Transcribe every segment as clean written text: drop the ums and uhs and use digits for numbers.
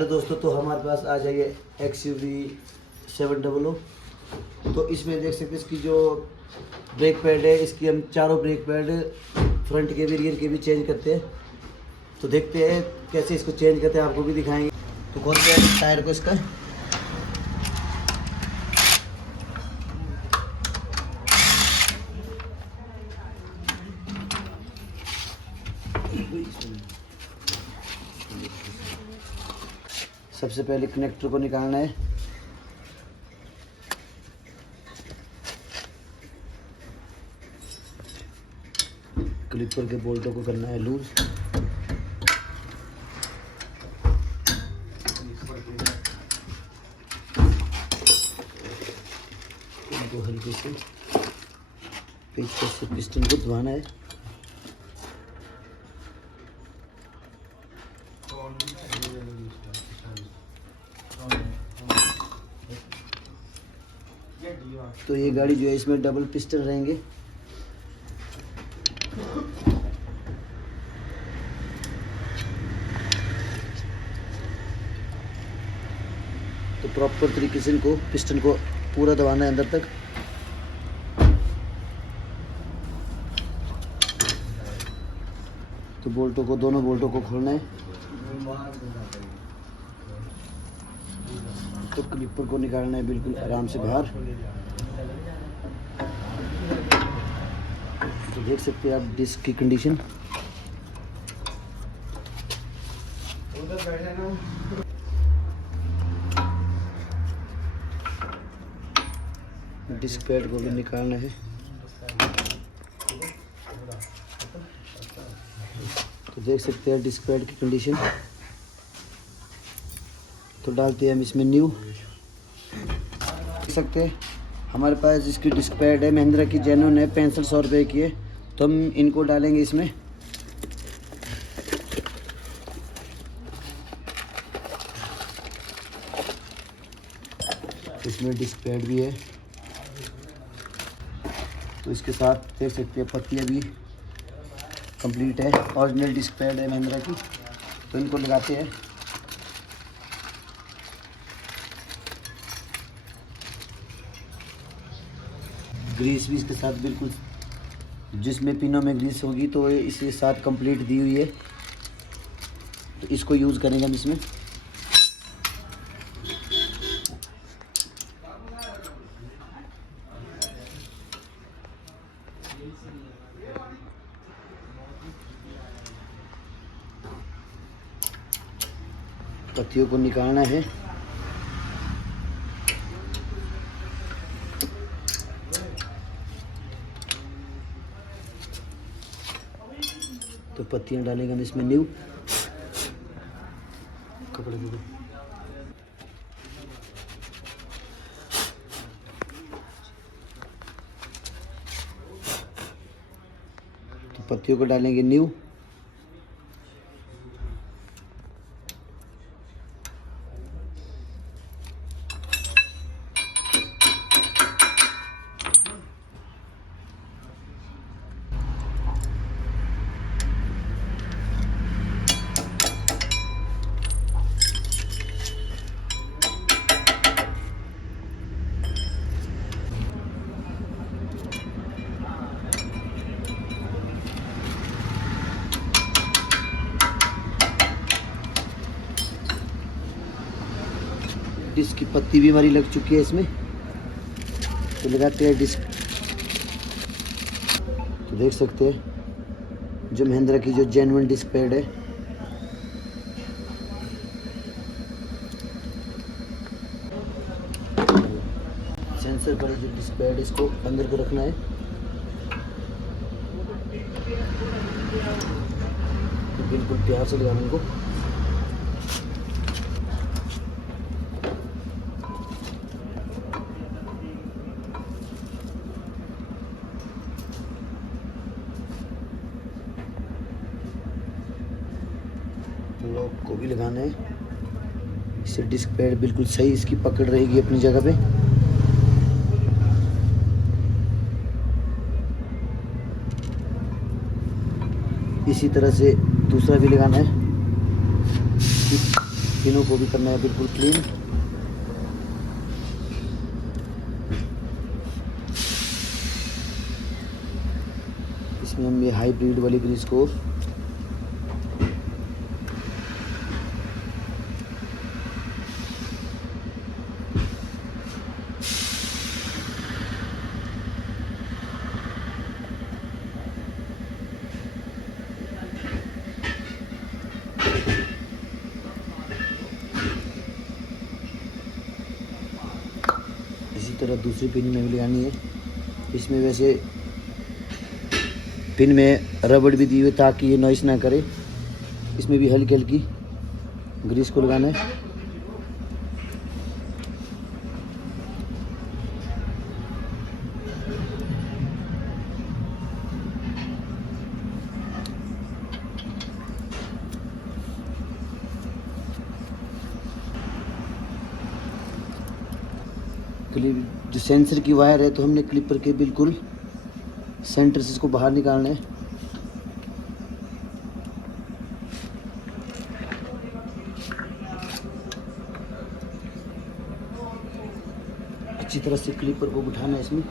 Hello दोस्तों, तो हमारे पास आ जाइए XUV 700। तो इसमें देख सकते हैं इसकी जो ब्रेक पैड है, इसकी हम चारों ब्रेक पैड फ्रंट के भी रियर के भी चेंज करते हैं। तो देखते हैं कैसे इसको चेंज करते हैं, आपको भी दिखाएंगे। तो खोलते हैं टायर को इसका। सबसे पहले कनेक्टर को निकालना है। क्लिपर के बोल्टों को करना है लूज। इनको हल्के से पेचकस से पिस्टन को दबाना है। तो ये गाड़ी जो है इसमें डबल पिस्टन रहेंगे। तो प्रॉपर तरीके से इनको पिस्टन को पूरा दबाना है अंदर तक। तो बोल्टों को, दोनों बोल्टों को खोलना है। तो क्लिपर को निकालना है बिल्कुल आराम से बाहर। तो देख सकते हैं आप डिस्क की कंडीशन। डिस्क पैड को भी निकालना है। तो देख सकते हैं डिस्क पैड की कंडीशन। तो डालते हैं हम इसमें न्यू। देख सकते हैं हमारे पास इसकी डिस्क पैड है, महिंद्रा की जेन्युइन है, 6500 रुपये की है। तो हम इनको डालेंगे इसमें। इसमें डिस्क पैड भी है। तो इसके साथ देख सकते हैं पत्तियाँ भी कंप्लीट है। ओरिजिनल डिस्क पैड है महिंद्रा की। तो इनको लगाते हैं। ग्रीस भी इसके साथ बिल्कुल, जिसमें पिनों में ग्रीस होगी तो इसके साथ कंप्लीट दी हुई है। तो इसको यूज़ करेंगे हम इसमें। पत्तियों को निकालना है। तो पत्तियां डालेंगे हम इसमें न्यू। कपड़े दे दो। तो पत्तियों को डालेंगे न्यू। डिस्क की पत्ती भी हमारी लग चुकी है इसमें। तो लगाते हैं डिस्क। तो देख सकते हैं जो महिंद्रा की जो जेन्युइन डिस्क पैड है। सेंसर पर जो डिस्क पैड, इसको अंदर को रखना है। तो बिल्कुल प्यार से लगाना इनको। लॉक को भी लगाना है। इससे डिस्क पैड बिल्कुल सही इसकी पकड़ रहेगी अपनी जगह पे। इसी तरह से दूसरा भी लगाना है। तीनों को भी करना है बिल्कुल क्लीन। इसमें हम ये हाइब्रिड वाली ग्रीस को इसी तरह दूसरी पिन में भी लगानी है। इसमें वैसे पिन में रबड़ भी दी हुई ताकि ये नॉइस ना करे। इसमें भी हल्की हल्की ग्रीस को लगाना है। क्लिप जो सेंसर की वायर है तो हमने क्लिपर के बिल्कुल सेंटर से इसको बाहर निकालना है। अच्छी तरह से क्लिपर को बिठाना है। इसमें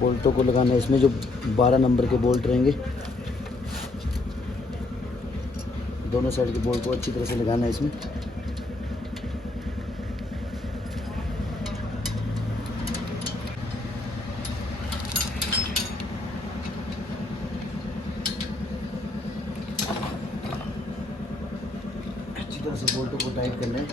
बोल्टों को लगाना है। इसमें जो 12 नंबर के बोल्ट रहेंगे, दोनों साइड के बोल्ट को अच्छी तरह से लगाना है इसमें। अच्छी तरह से बोल्टों को टाइट करना है।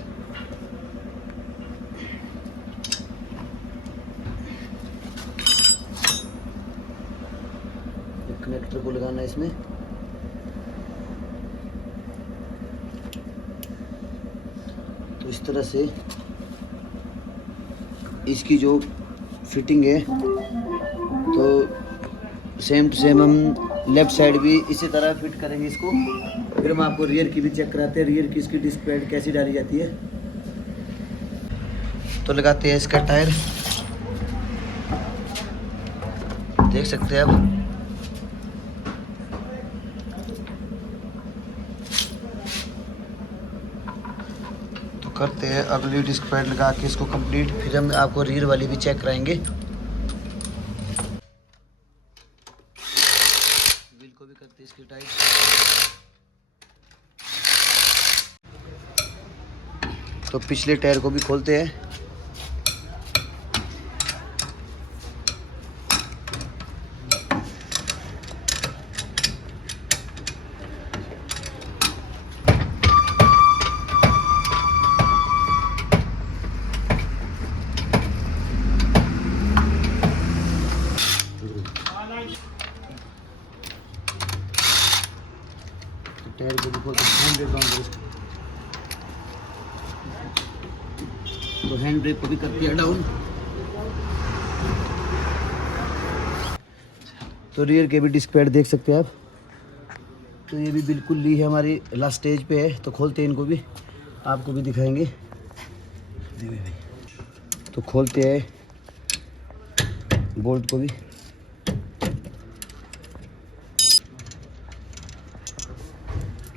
कनेक्टर को लगाना है इसमें। तो इस तरह से इसकी जो फिटिंग है तो सेम टू सेम हम लेफ्ट साइड भी इसी तरह फिट करेंगे इसको। फिर हम आपको रियर की भी चेक कराते हैं, रियर की इसकी डिस्क पैड कैसी डाली जाती है। तो लगाते हैं इसका टायर, देख सकते हैं आप। तो करते हैं अगली डिस्क पैड लगा के इसको कंप्लीट। फिर हम आपको रियर वाली भी चेक कराएंगे। व्हील को भी करते हैं इसकी टाइट। तो पिछले टायर को भी खोलते हैं। टायर को भी खोलते हैं। हैंड ब्रेक डाउन करो। तो हैंड ब्रेक को भी करते हैं डाउन। तो रियर के भी डिस्क पैड देख सकते हैं आप। तो ये भी बिल्कुल ली है, हमारी लास्ट स्टेज पे है। तो खोलते हैं इनको भी, आपको भी दिखाएंगे। तो खोलते हैं बोल्ट को भी।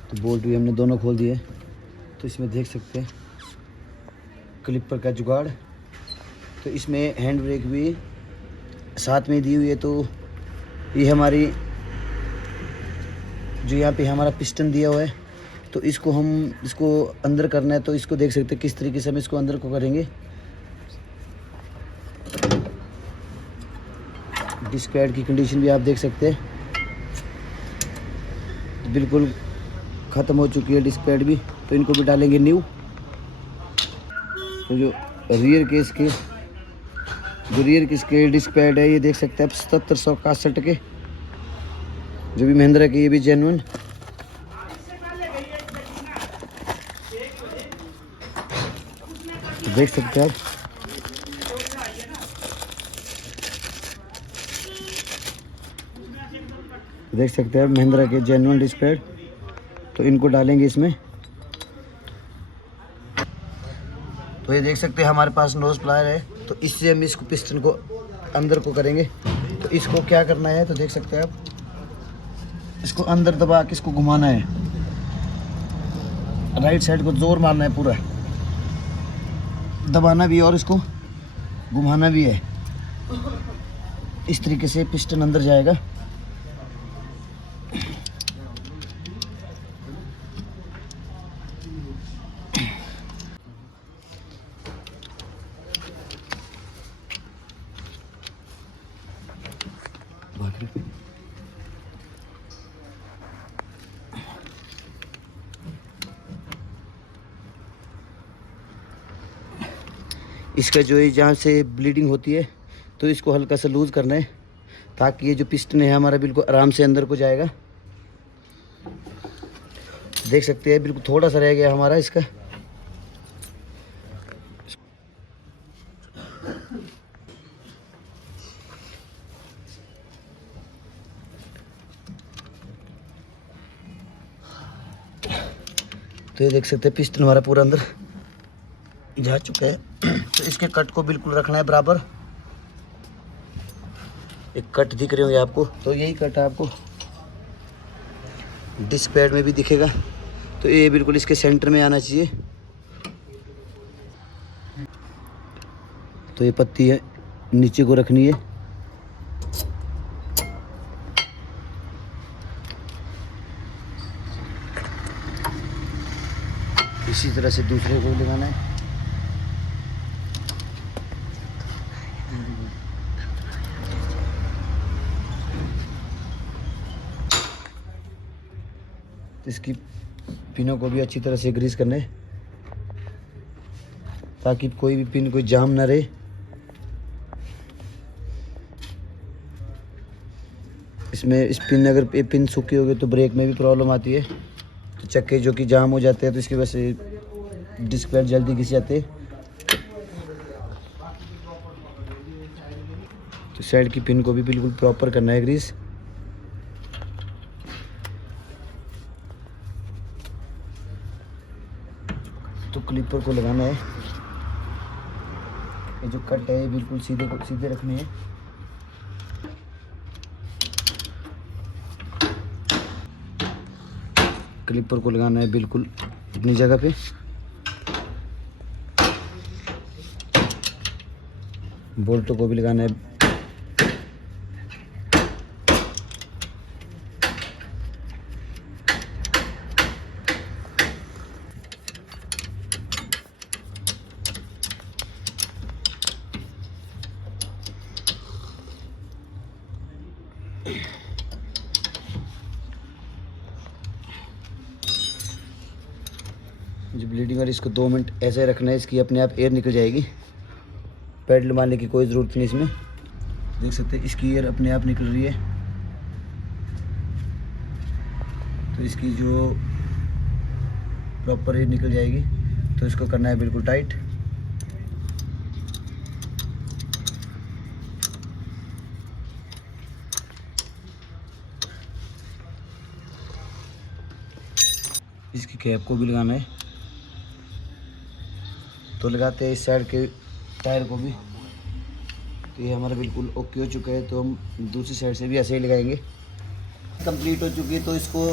तो बोल्ट भी हमने दोनों खोल दिए। तो इसमें देख सकते हैं क्लिपर का जुगाड़। तो इसमें हैंड ब्रेक भी साथ में दी हुई है। तो ये हमारी जो यहाँ पे हमारा पिस्टन दिया हुआ है, तो इसको अंदर करना है। तो इसको देख सकते हैं किस तरीके से हम इसको अंदर को करेंगे। डिस्क पैड की कंडीशन भी आप देख सकते हैं, बिल्कुल ख़त्म हो चुकी है डिस्क पैड भी। तो इनको भी डालेंगे न्यू। तो जो रियर के डिस्क पैड है, ये देख सकते हैं आप 7761 के, जो भी महिंद्रा के, ये भी जेन्युइन। देख सकते हैं आप। देख सकते हैं आप महिंद्रा के जेन्युइन डिस्क पैड। तो इनको डालेंगे इसमें। तो ये देख सकते हैं हमारे पास नोज प्लायर है। तो इससे हम इसको पिस्टन को अंदर को करेंगे। तो इसको क्या करना है, तो देख सकते हैं आप, इसको अंदर दबा के इसको घुमाना है। राइट साइड को जोर मारना है, पूरा दबाना भी है और इसको घुमाना भी है। इस तरीके से पिस्टन अंदर जाएगा। इसका जो है जहाँ से ब्लीडिंग होती है तो इसको हल्का सा लूज़ करना है, ताकि ये जो पिस्टन है हमारा बिल्कुल आराम से अंदर को जाएगा। देख सकते हैं बिल्कुल थोड़ा सा रह गया हमारा इसका। तो ये देख सकते हैं पिस्टन हमारा पूरा अंदर जा चुका है। तो इसके कट को बिल्कुल रखना है बराबर। एक कट दिख रहे होंगे आपको, तो यही कट आपको डिस्क पैड में भी दिखेगा। तो ये बिल्कुल इसके सेंटर में आना चाहिए। तो ये पत्ती है नीचे को रखनी है। इसी तरह से दूसरे को लगाना है। इसकी पिनों को भी अच्छी तरह से ग्रीस करना है, ताकि कोई भी पिन कोई जाम ना रहे। इसमें इस पिन अगर ये पिन सूखी होगी तो ब्रेक में भी प्रॉब्लम आती है। तो चक्के जो कि जाम हो जाते हैं तो इसकी वजह से डिस्क पैड जल्दी घिस जाते हैं। तो साइड की पिन को भी बिल्कुल प्रॉपर करना है ग्रीस। तो क्लिपर को लगाना है। ये जो कट है बिल्कुल सीधे रखने हैं। क्लिपर को लगाना है बिल्कुल अपनी जगह पे। बोल्टों को भी लगाना है। जो ब्लीडिंग वाली इसको 2 मिनट ऐसे रखना है, इसकी अपने आप एयर निकल जाएगी। पैडल मारने की कोई ज़रूरत नहीं इसमें। देख सकते हैं इसकी एयर अपने आप निकल रही है। तो इसकी जो प्रॉपर एयर निकल जाएगी। तो इसको करना है बिल्कुल टाइट। इसकी कैप को भी लगाना है। तो लगाते हैं इस साइड के टायर को भी। तो ये हमारा बिल्कुल ओके हो चुका है। तो हम दूसरी साइड से भी ऐसे ही लगाएंगे। कंप्लीट हो चुकी है। तो इसको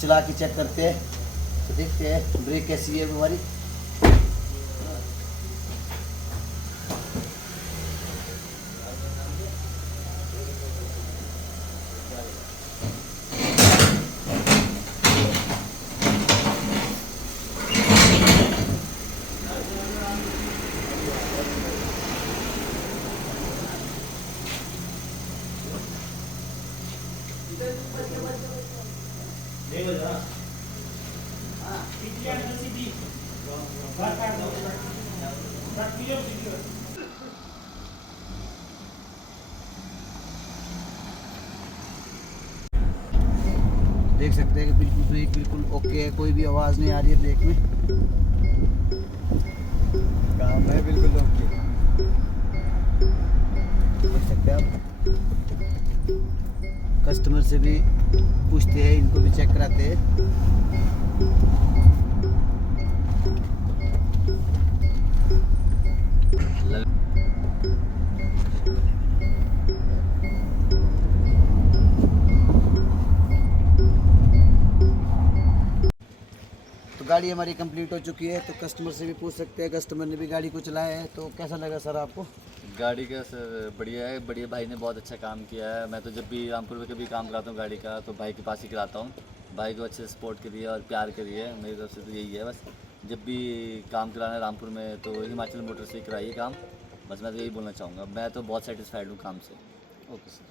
चला के चेक करते हैं। तो देखते हैं ब्रेक कैसी है हमारी। देख सकते हैं कि बिल्कुल ब्रेक बिल्कुल ओके है। कोई भी आवाज़ नहीं आ रही है ब्रेक में। काम है बिल्कुल ओके। देख सकते हैं आप। कस्टमर से भी पूछते हैं, इनको भी चेक कराते हैं। तो गाड़ी हमारी कंप्लीट हो चुकी है, तो कस्टमर से भी पूछ सकते हैं, कस्टमर ने भी गाड़ी को चलाया है, तो कैसा लगा सर आपको? गाड़ी का सर बढ़िया है, बढ़िया भाई ने बहुत अच्छा काम किया है। मैं तो जब भी रामपुर में कभी काम कराता हूँ गाड़ी का तो भाई के पास ही कराता हूँ। भाई को अच्छे से सपोर्ट करिए और प्यार करिए, मेरी तरफ से तो यही है बस। जब भी काम कराना है रामपुर में तो हिमाचल मोटर से ही कराइए काम, बस मैं तो यही बोलना चाहूँगा। मैं तो बहुत सेटिस्फाइड हूँ काम से। Okay sir.